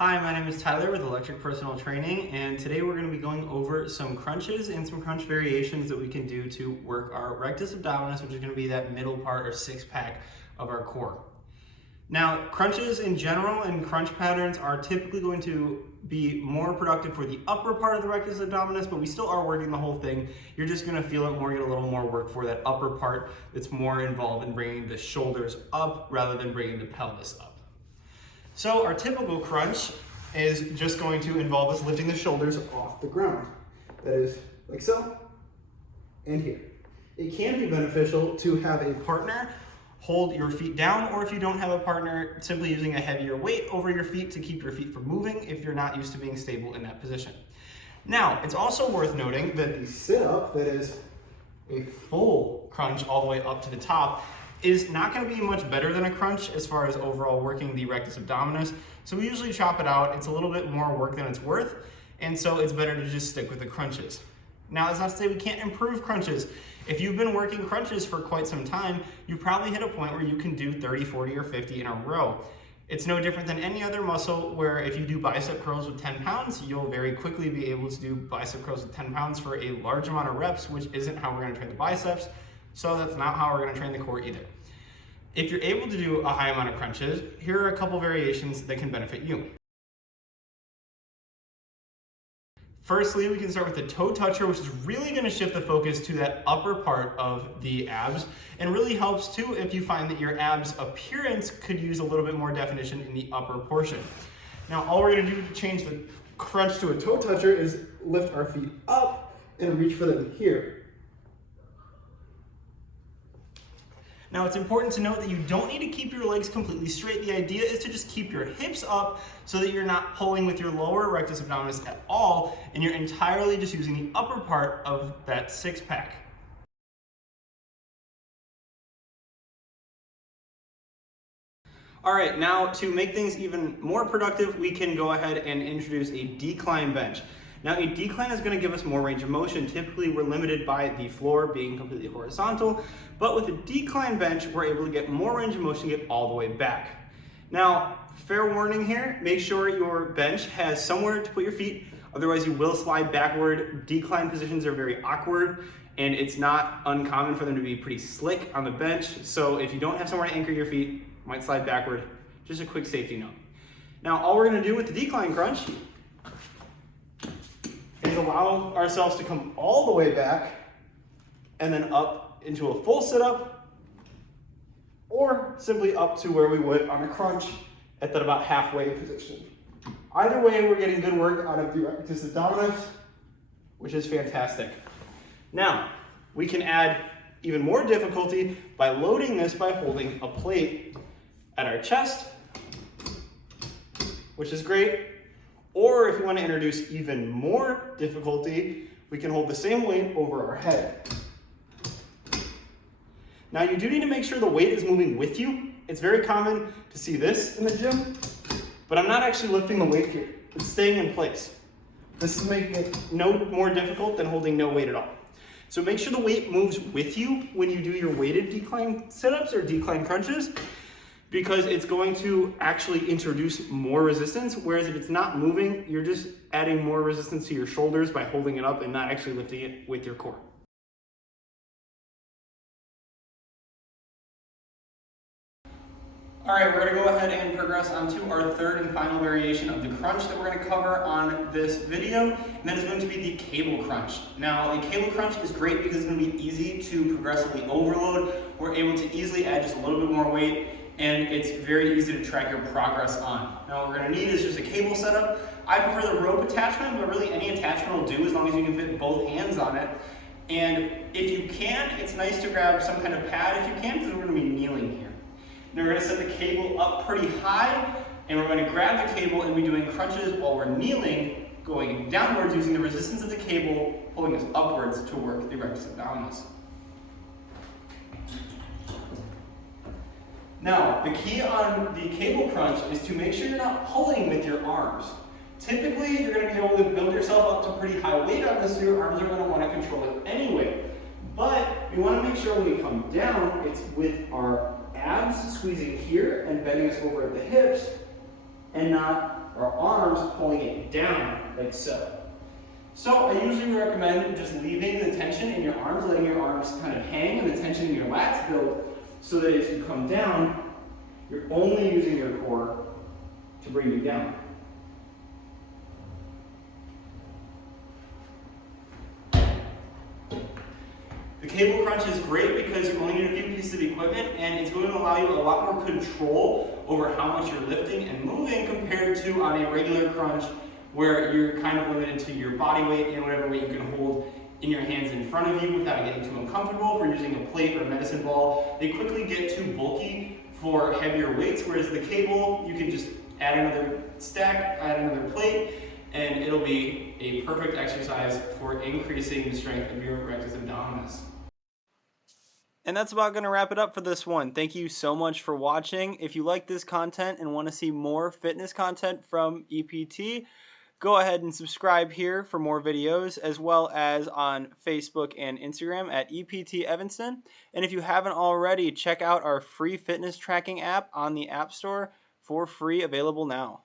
Hi, my name is Tyler with Electric Personal Training, and today we're going to be going over some crunches and some crunch variations that we can do to work our rectus abdominis, which is going to be that middle part or six-pack of our core. Now, crunches in general and crunch patterns are typically going to be more productive for the upper part of the rectus abdominis, but we still are working the whole thing. You're just going to feel it more, get a little more work for that upper part that's more involved in bringing the shoulders up rather than bringing the pelvis up. So our typical crunch is just going to involve us lifting the shoulders off the ground. That is like so, and here. It can be beneficial to have a partner hold your feet down, or if you don't have a partner, simply using a heavier weight over your feet to keep your feet from moving if you're not used to being stable in that position. Now, it's also worth noting that the sit-up, that is a full crunch all the way up to the top, is not going to be much better than a crunch as far as overall working the rectus abdominis. So we usually chop it out. It's a little bit more work than it's worth, and so it's better to just stick with the crunches. Now, that's not to say we can't improve crunches. If you've been working crunches for quite some time, you probably hit a point where you can do 30, 40, or 50 in a row. It's no different than any other muscle where if you do bicep curls with 10 pounds, you'll very quickly be able to do bicep curls with 10 pounds for a large amount of reps, which isn't how we're going to train the biceps. So that's not how we're going to train the core either. If you're able to do a high amount of crunches, here are a couple variations that can benefit you. Firstly, we can start with the toe toucher, which is really going to shift the focus to that upper part of the abs, and really helps too if you find that your abs appearance could use a little bit more definition in the upper portion. Now, all we're going to do to change the crunch to a toe toucher is lift our feet up and reach for them here. Now, it's important to note that you don't need to keep your legs completely straight. The idea is to just keep your hips up so that you're not pulling with your lower rectus abdominis at all, and you're entirely just using the upper part of that six-pack. All right, now to make things even more productive, we can go ahead and introduce a decline bench. Now, a decline is going to give us more range of motion. Typically, we're limited by the floor being completely horizontal, but with a decline bench, we're able to get more range of motion, get all the way back. Now, fair warning here, make sure your bench has somewhere to put your feet, otherwise you will slide backward. Decline positions are very awkward, and it's not uncommon for them to be pretty slick on the bench, so if you don't have somewhere to anchor your feet, you might slide backward. Just a quick safety note. Now, all we're going to do with the decline crunch is allow ourselves to come all the way back and then up into a full sit-up, or simply up to where we would on a crunch at that about halfway position. Either way, we're getting good work out of the rectus abdominis, which is fantastic. Now, we can add even more difficulty by loading this by holding a plate at our chest, which is great. Or if you want to introduce even more difficulty, we can hold the same weight over our head. Now, you do need to make sure the weight is moving with you. It's very common to see this in the gym, but I'm not actually lifting the weight here. It's staying in place. This is making it no more difficult than holding no weight at all. So make sure the weight moves with you when you do your weighted decline sit-ups or decline crunches, because it's going to actually introduce more resistance, whereas if it's not moving, you're just adding more resistance to your shoulders by holding it up and not actually lifting it with your core. All right, we're going to go ahead and progress on to our third and final variation of the crunch that we're going to cover on this video, and that is going to be the cable crunch. Now, the cable crunch is great because it's going to be easy to progressively overload. We're able to easily add just a little bit more weight, and it's very easy to track your progress on. Now, what we're going to need is just a cable setup. I prefer the rope attachment, but really any attachment will do as long as you can fit both hands on it. And if you can, it's nice to grab some kind of pad if you can, because we're going to be kneeling here. Now, we're going to set the cable up pretty high, and we're going to grab the cable and be doing crunches while we're kneeling, going downwards using the resistance of the cable, pulling us upwards to work the rectus abdominis. Now, the key on the cable crunch is to make sure you're not pulling with your arms. Typically, you're going to be able to build yourself up to pretty high weight on this, so your arms are going to want to control it anyway. But we want to make sure when we come down, it's with our abs squeezing here and bending us over at the hips, and not our arms pulling it down like so. So I usually recommend just leaving the tension in your arms, letting your arms kind of hang and the tension in your lats build, so that as you come down, you're only using your core to bring you down. The cable crunch is great because you only need a few pieces of equipment, and it's going to allow you a lot more control over how much you're lifting and moving compared to on a regular crunch where you're kind of limited to your body weight and whatever weight you can hold in your hands in front of you without getting too uncomfortable. If you're using a plate or a medicine ball, they quickly get too bulky for heavier weights, whereas the cable, you can just add another stack, add another plate, and it'll be a perfect exercise for increasing the strength of your rectus abdominis. And that's about going to wrap it up for this one. Thank you so much for watching. If you like this content and want to see more fitness content from EPT, go ahead and subscribe here for more videos, as well as on Facebook and Instagram at EPT Evanston. And if you haven't already, check out our free fitness tracking app on the App Store for free, available now.